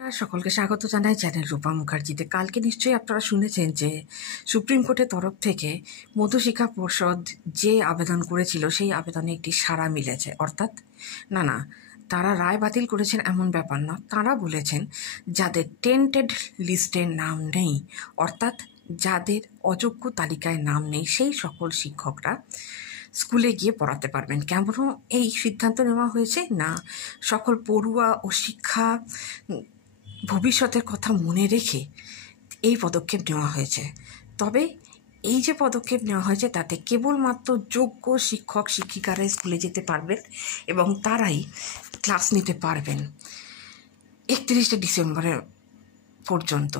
সকলকে স্বাগত জানাই চ্যানেল রূপা মুখার্জিতে। কালকে নিশ্চয়ই আপনারা শুনেছেন যে সুপ্রিম কোর্টের তরফ থেকে মধ্যশিক্ষা পর্ষদ যে আবেদন করেছিল সেই আবেদনে একটি সাড়া মিলেছে। অর্থাৎ না তারা রায় বাতিল করেছেন এমন ব্যাপার না, তারা বলেছেন যাদের টেন্টেড লিস্টের নাম নেই, অর্থাৎ যাদের অযোগ্য তালিকায় নাম নেই, সেই সকল শিক্ষকরা স্কুলে গিয়ে পড়াতে পারবেন। কেন এই সিদ্ধান্ত নেওয়া হয়েছে? না, সকল পড়ুয়া ও শিক্ষা ভবিষ্যতের কথা মনে রেখে এই পদক্ষেপ নেওয়া হয়েছে। তবে এই যে পদক্ষেপ নেওয়া হয়েছে তাতে কেবলমাত্র যোগ্য শিক্ষক শিক্ষিকারা স্কুলে যেতে পারবেন এবং তারাই ক্লাস নিতে পারবেন 31শে ডিসেম্বরের পর্যন্ত।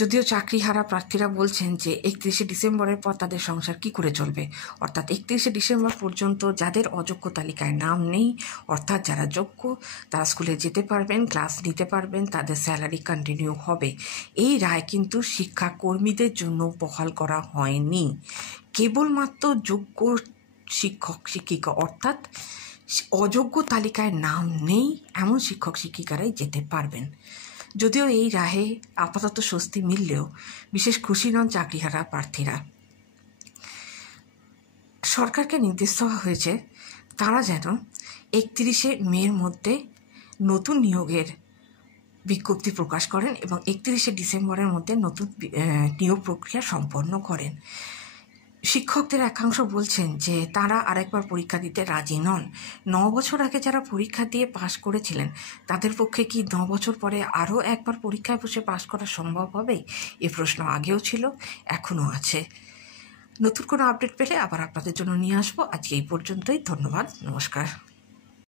যদিও চাকরিহারা প্রার্থীরা বলছেন যে 31শে ডিসেম্বরের পর তাদের সংসার কি করে চলবে, অর্থাৎ 31শে ডিসেম্বর পর্যন্ত যাদের অযোগ্য তালিকায় নাম নেই, অর্থাৎ যারা যোগ্য তারা স্কুলে যেতে পারবেন, ক্লাস নিতে পারবেন, তাদের স্যালারি কন্টিনিউ হবে। এই রায় কিন্তু শিক্ষাকর্মীদের জন্য বহাল করা হয়নি, কেবলমাত্র যোগ্য শিক্ষক শিক্ষিকা অর্থাৎ অযোগ্য তালিকায় নাম নেই এমন শিক্ষক শিক্ষিকারাই যেতে পারবেন। যদিও এই রায়ে আপাতত স্বস্তি মিললেও বিশেষ খুশি নন চাকরিহারা প্রার্থীরা। সরকারকে নির্দেশ দেওয়া হয়েছে তারা যেন 31শে মের মধ্যে নতুন নিয়োগের বিজ্ঞপ্তি প্রকাশ করেন এবং 31শে ডিসেম্বরের মধ্যে নতুন নিয়োগ প্রক্রিয়া সম্পন্ন করেন। শিক্ষকদের একাংশ বলছেন যে তারা আরেকবার পরীক্ষা দিতে রাজি নন। 9 বছর আগে যারা পরীক্ষা দিয়ে পাশ করেছিলেন তাদের পক্ষে কি 9 বছর পরে আরও একবার পরীক্ষায় বসে পাশ করা সম্ভব হবে? এ প্রশ্ন আগেও ছিল, এখনও আছে। নতুন কোনো আপডেট পেলে আবার আপনাদের জন্য নিয়ে আসবো। আজকে এই পর্যন্তই। ধন্যবাদ, নমস্কার।